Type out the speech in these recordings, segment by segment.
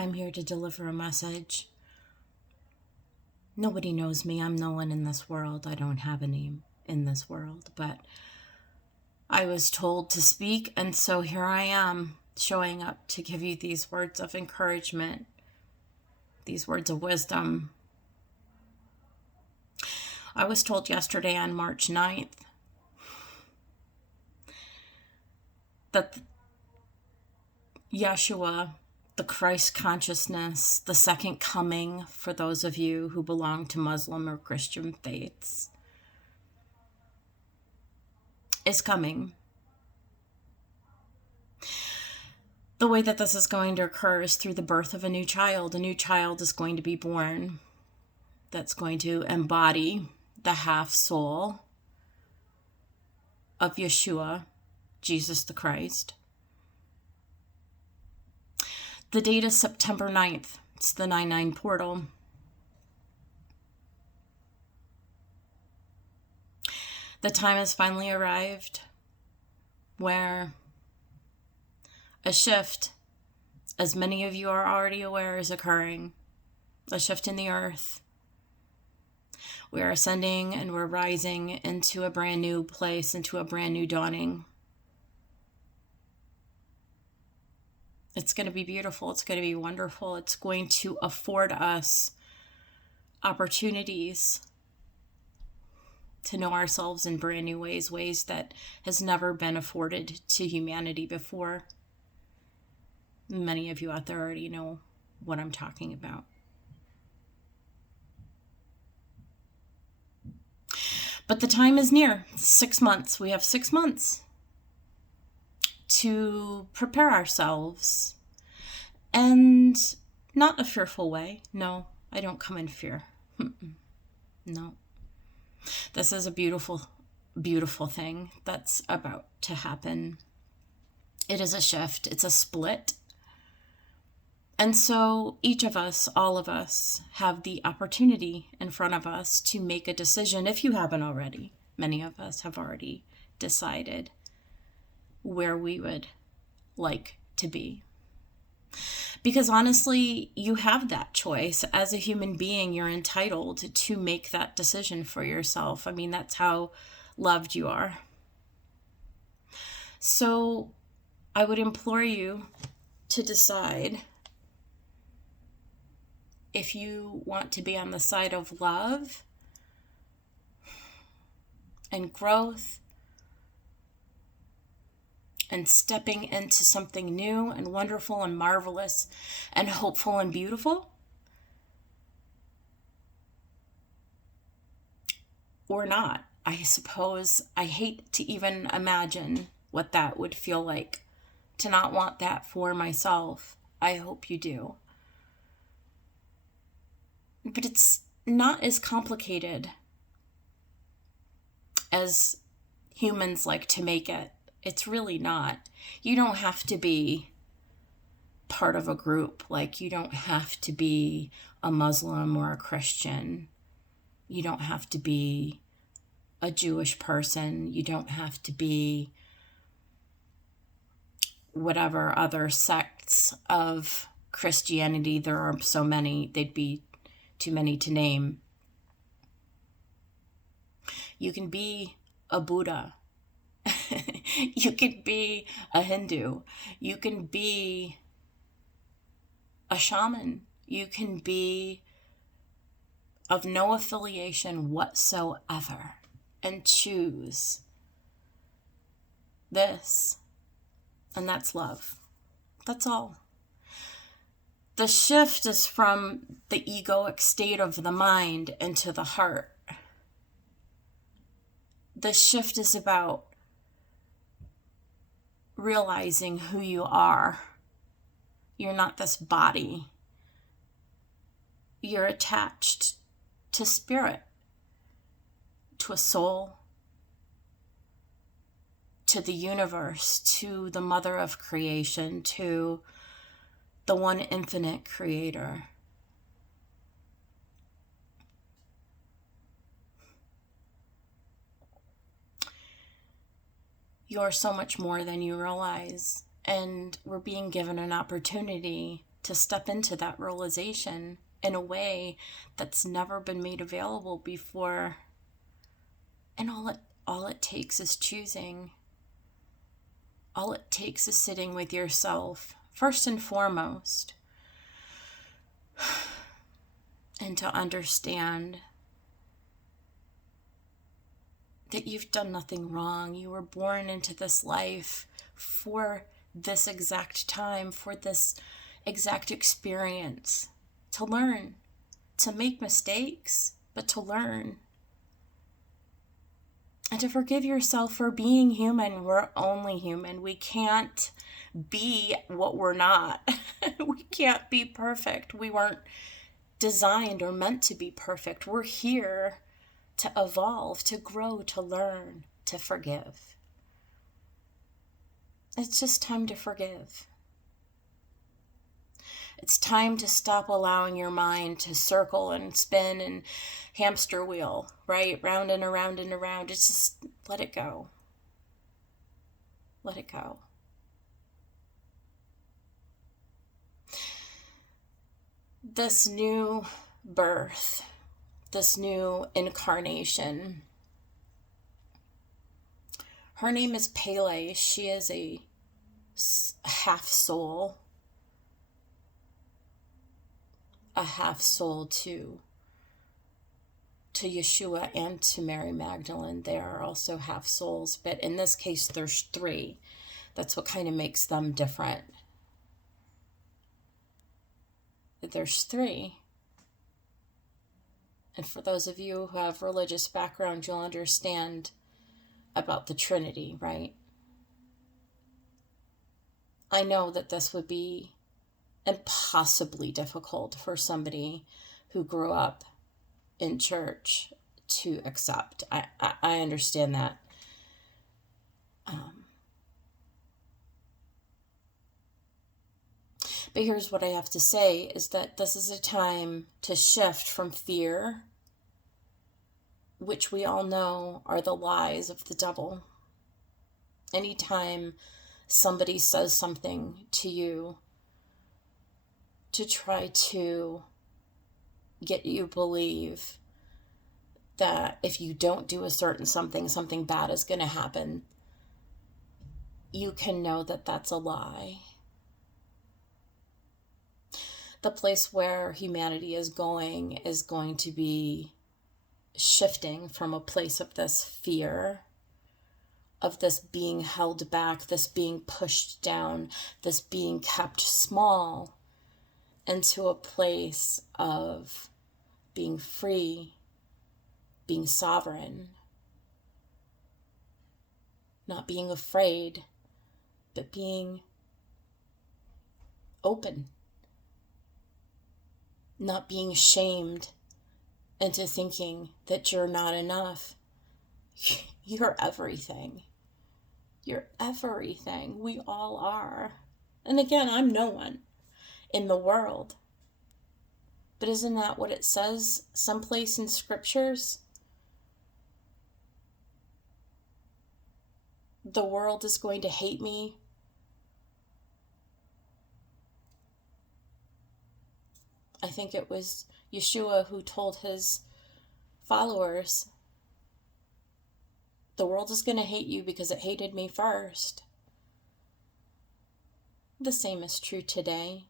I'm here to deliver a message. Nobody knows me. I'm no one in this world. I don't have a name in this world, but I was told to speak, and so here I am, showing up to give you these words of encouragement, these words of wisdom. I was told yesterday on March 9th that Yeshua, the Christ consciousness, the second coming for those of you who belong to Muslim or Christian faiths, is coming. The way that this is going to occur is through the birth of a new child. A new child is going to be born that's going to embody the half soul of Yeshua, Jesus the Christ. The date is September 9th. It's the 9/9 portal. The time has finally arrived where a shift, as many of you are already aware, is occurring. A shift in the earth. We are ascending and we're rising into a brand new place, into a brand new dawning. It's going to be beautiful. It's going to be wonderful. It's going to afford us opportunities to know ourselves in brand new ways that has never been afforded to humanity before. Many of you out there already know what I'm talking about. But the time is near. 6 months. We have 6 months to prepare ourselves, and not a fearful way. No, I don't come in fear. No. This is a beautiful, beautiful thing that's about to happen. It is a shift. It's a split. And so each of us, all of us, have the opportunity in front of us to make a decision, if you haven't already. Many of us have already decided where we would like to be. Because honestly, you have that choice. As a human being, you're entitled to make that decision for yourself. I mean, that's how loved you are. So I would implore you to decide if you want to be on the side of love and growth and stepping into something new and wonderful and marvelous and hopeful and beautiful, or not. I suppose I hate to even imagine what that would feel like, to not want that for myself. I hope you do. But it's not as complicated as humans like to make it. It's really not. You don't have to be part of a group. Like, you don't have to be a Muslim or a Christian. You don't have to be a Jewish person. You don't have to be whatever other sects of Christianity. There are so many, they'd be too many to name. You can be a Buddha. You can be a Hindu. You can be a shaman. You can be of no affiliation whatsoever and choose this. And that's love. That's all. The shift is from the egoic state of the mind into the heart. The shift is about realizing who you are. You're not this body. You're attached to spirit, to a soul, to the universe, to the mother of creation, to the one infinite creator. You're so much more than you realize, and we're being given an opportunity to step into that realization in a way that's never been made available before. And all it takes is choosing. All it takes is sitting with yourself, first and foremost, and to understand that you've done nothing wrong. You were born into this life for this exact time, for this exact experience, to learn, to make mistakes, but to learn. And to forgive yourself for being human. We're only human. We can't be what we're not. We can't be perfect. We weren't designed or meant to be perfect. We're here to evolve, to grow, to learn, to forgive. It's just time to forgive. It's time to stop allowing your mind to circle and spin and hamster wheel, right? Round and around and around. It's just let it go. Let it go. This new birth, this new incarnation, her name is Pele. She is a half soul. A half soul to Yeshua and to Mary Magdalene. They are also half souls, but in this case there's 3. That's what kind of makes them different. There's 3. And for those of you who have religious background, you'll understand about the Trinity, right? I know that this would be impossibly difficult for somebody who grew up in church to accept. I understand that. But here's what I have to say is that this is a time to shift from fear, which we all know are the lies of the devil. Anytime somebody says something to you to try to get you believe that if you don't do a certain something bad is going to happen, you can know that that's a lie. The place where humanity is going to be shifting from a place of this fear, of this being held back, this being pushed down, this being kept small, into a place of being free, being sovereign, not being afraid, but being open, not being shamed into thinking that you're not enough. You're everything. You're everything. We all are. And again, I'm no one in the world. But isn't that what it says someplace in scriptures? The world is going to hate me. I think it was Yeshua who told his followers, the world is going to hate you because it hated me first. The same is true today.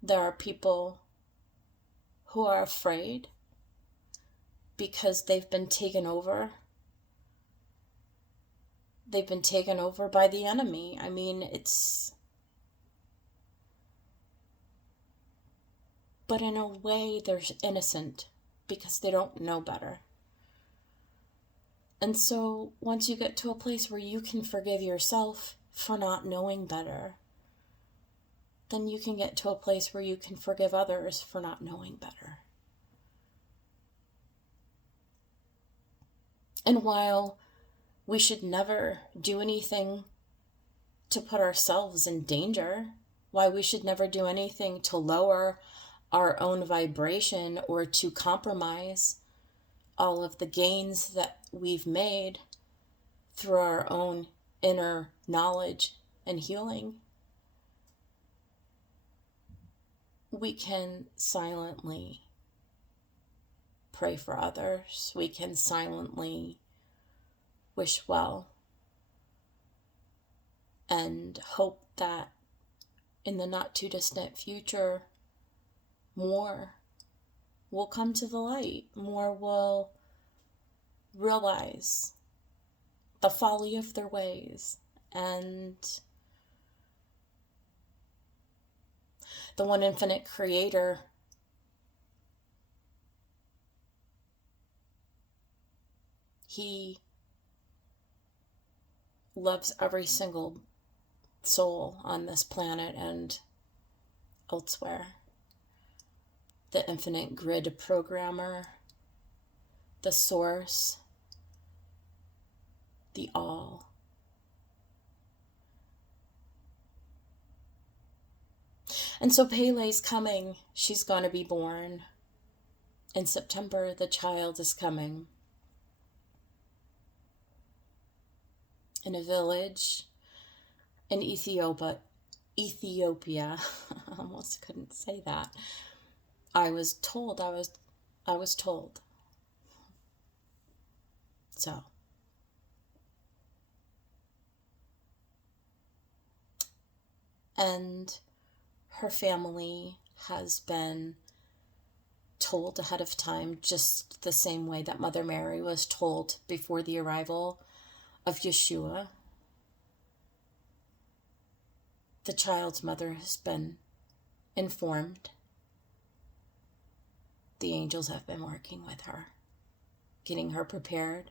There are people who are afraid because they've been taken over. They've been taken over by the enemy. I mean, but in a way, they're innocent because they don't know better. And so once you get to a place where you can forgive yourself for not knowing better, then you can get to a place where you can forgive others for not knowing better. And while we should never do anything to put ourselves in danger, why we should never do anything to lower our own vibration or to compromise all of the gains that we've made through our own inner knowledge and healing, we can silently pray for others. We can silently wish well and hope that in the not too distant future, more will come to the light. More will realize the folly of their ways, and the one infinite creator he loves every single soul on this planet and elsewhere. The infinite grid programmer, the source, the all. And so Pele's coming. She's going to be born. In September, the child is coming. In a village in Ethiopia. I almost couldn't say that. I was told. So. And her family has been told ahead of time, just the same way that Mother Mary was told before the arrival of Yeshua. The child's mother has been informed. The angels have been working with her, getting her prepared.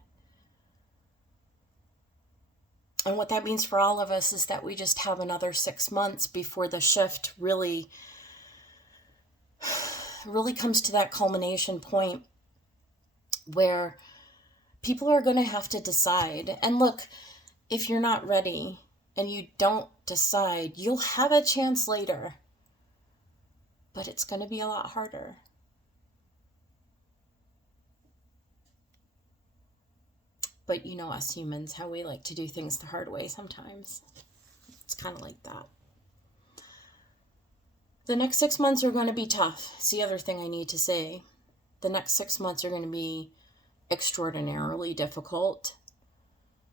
And what that means for all of us is that we just have another 6 months before the shift really comes to that culmination point where people are going to have to decide. And look, if you're not ready and you don't decide, you'll have a chance later. But it's going to be a lot harder. But you know us humans, how we like to do things the hard way sometimes. It's kind of like that. The next 6 months are going to be tough. It's the other thing I need to say. The next 6 months are going to be extraordinarily difficult,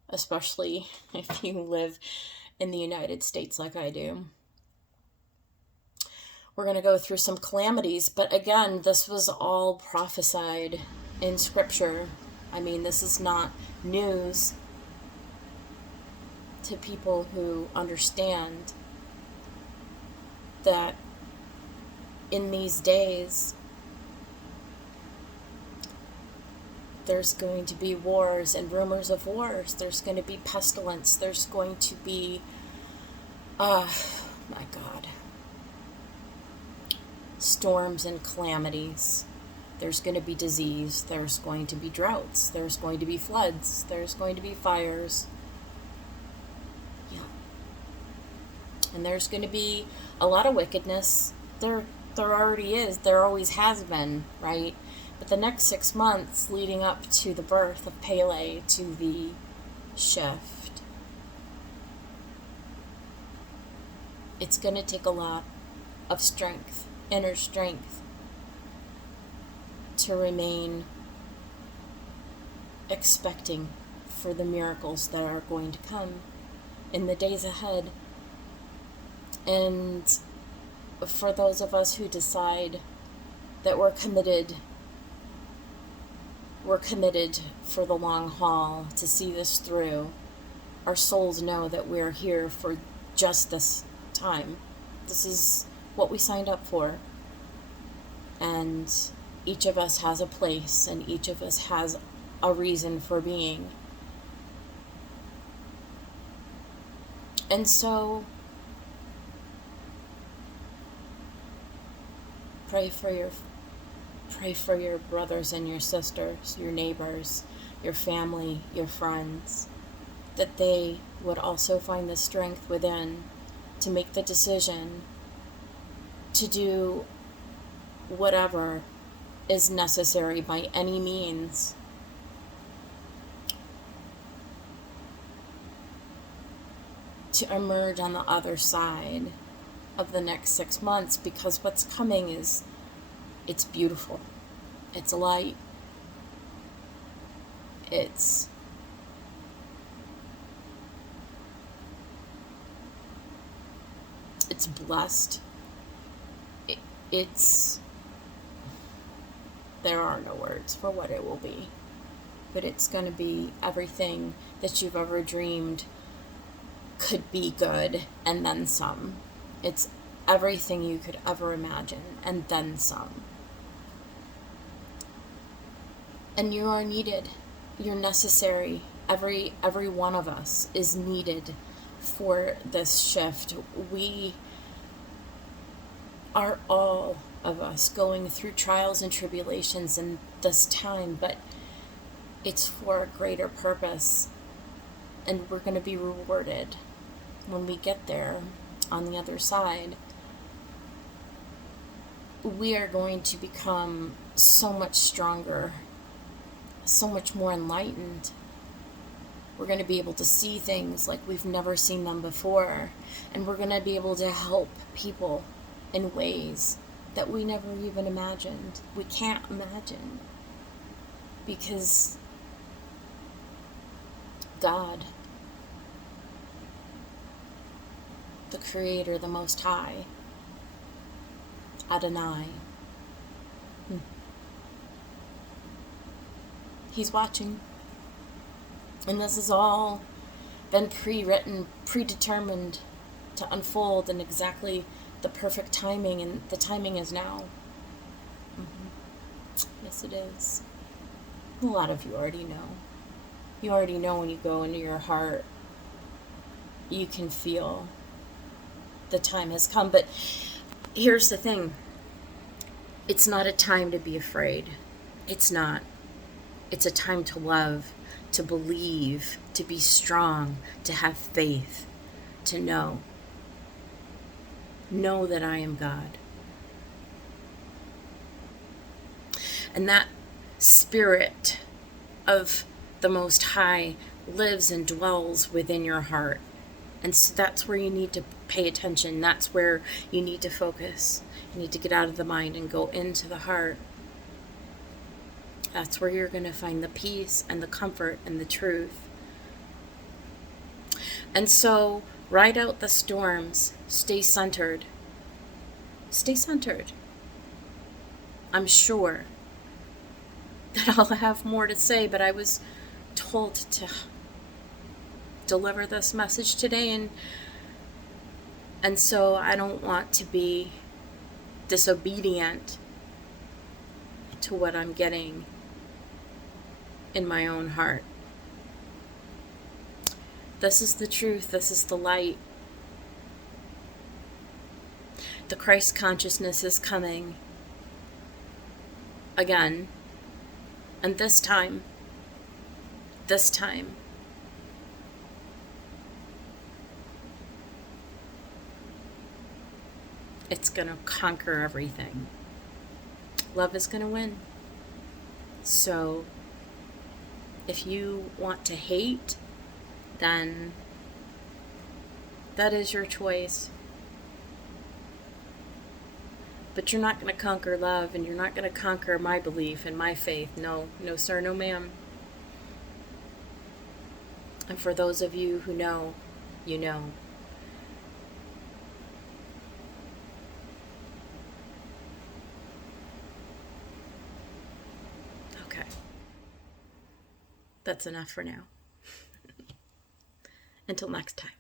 especially if you live in the United States like I do. We're going to go through some calamities, but again, this was all prophesied in Scripture. I mean, this is not news to people who understand that in these days there's going to be wars and rumors of wars. There's going to be pestilence. There's going to be, my God, storms and calamities. There's going to be disease. There's going to be droughts. There's going to be floods. There's going to be fires. Yeah. And there's going to be a lot of wickedness. There already is. There always has been, right? But the next 6 months leading up to the birth of Pele, to the shift, it's going to take a lot of strength, inner strength, to remain expecting for the miracles that are going to come in the days ahead. And for those of us who decide that we're committed for the long haul to see this through, our souls know that we're here for just this time. This is what we signed up for. And each of us has a place, and each of us has a reason for being. And so, pray for your brothers and your sisters, your neighbors, your family, your friends, that they would also find the strength within to make the decision to do whatever is necessary by any means to emerge on the other side of the next 6 months, because what's coming is, it's beautiful. It's light. It's blessed. It's there are no words for what it will be, but it's going to be everything that you've ever dreamed could be good, and then some. It's everything you could ever imagine, and then some. And you are needed. You're necessary. Every one of us is needed for this shift. We are, all of us, going through trials and tribulations in this time, but it's for a greater purpose, and we're going to be rewarded when we get there on the other side. We are going to become so much stronger, so much more enlightened. We're going to be able to see things like we've never seen them before, and we're going to be able to help people in ways that we never even imagined. We can't imagine, because God, the Creator, the Most High, Adonai, He's watching. And this has all been pre-written, predetermined to unfold in exactly the perfect timing, and the timing is now. Yes, it is. A lot of you already know. You already know when you go into your heart, you can feel the time has come. But here's the thing. It's not a time to be afraid. It's not. It's a time to love, to believe, to be strong, to have faith, to know. Know that I am God. And that Spirit of the Most High lives and dwells within your heart. And so that's where you need to pay attention. That's where you need to focus. You need to get out of the mind and go into the heart. That's where you're going to find the peace and the comfort and the truth. And so, ride out the storms. Stay centered. Stay centered. I'm sure that I'll have more to say, but I was told to deliver this message today, and so I don't want to be disobedient to what I'm getting in my own heart. This is the truth. This is the light. The Christ consciousness is coming again. And this time, it's going to conquer everything. Love is going to win. So, if you want to hate, then that is your choice. But you're not going to conquer love, and you're not going to conquer my belief and my faith. No, no sir, no ma'am. And for those of you who know, you know. Okay. That's enough for now. Until next time.